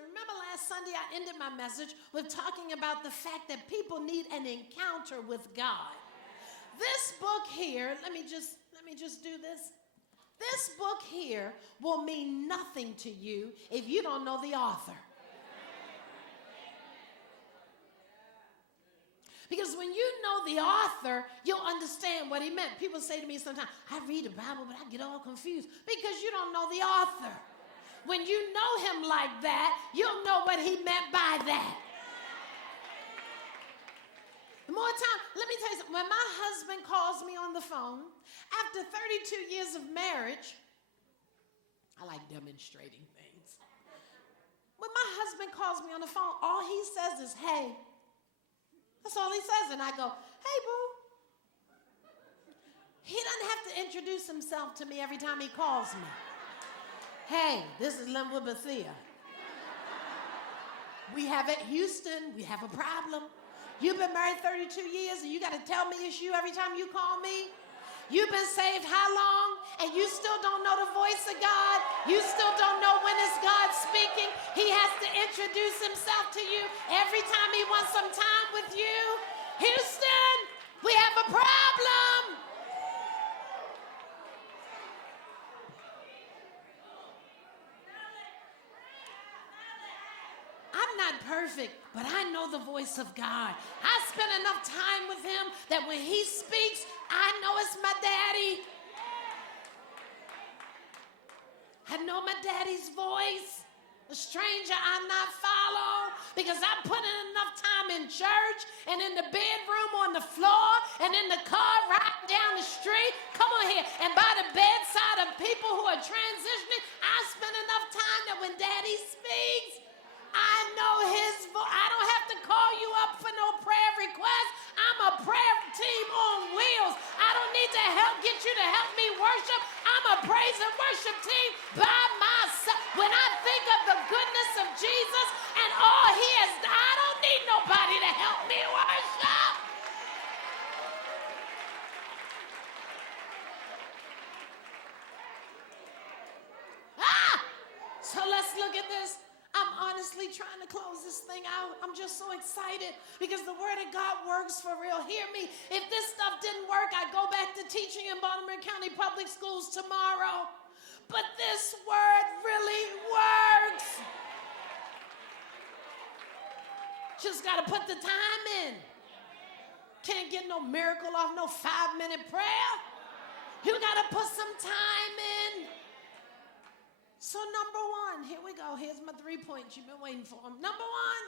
And remember last Sunday I ended my message with talking about the fact that people need an encounter with God. This book here, let me just do this. This book here will mean nothing to you if you don't know the author. Because when you know the author, you'll understand what he meant. People say to me sometimes, I read the Bible, but I get all confused because you don't know the author. When you know him like that, you'll know what he meant by that. The more time, let me tell you something. When my husband calls me on the phone, after 32 years of marriage, I like demonstrating things. When my husband calls me on the phone, all he says is, hey. That's all he says. And I go, hey, boo. He doesn't have to introduce himself to me every time he calls me. Hey, this is Linwood Bethia. We have at Houston, we have a problem. You've been married 32 years and you got to tell me it's you every time you call me? You've been saved how long? And you still don't know the voice of God? You still don't know when it's God speaking? He has to introduce himself to you every time he wants some time with you? Houston, we have a problem. I'm not perfect, but I know the voice of God. I spend enough time with him that when he speaks, I know it's my daddy. I know my daddy's voice. A stranger I not follow, because I put in enough time in church and in the bedroom, on the floor, and in the car, right down the street. Come on here. And by the bedside of people who are transitioning, I spend enough time that when daddy speaks, I know his voice. I don't have to call you up for no prayer request. I'm a prayer team on wheels. I don't need to get you to help me worship. I'm a praise and worship team by myself. When I think of the goodness of Jesus and all he has done, I don't need nobody to help me worship. So let's look at this. I'm honestly trying to close this thing out. I'm just so excited because the word of God works for real. Hear me. If this stuff didn't work, I'd go back to teaching in Baltimore County Public Schools tomorrow. But this word really works. Just got to put the time in. Can't get no miracle off no 5-minute prayer. You got to put some time in. So number one, here we go. Here's my 3 points you've been waiting for. Number one,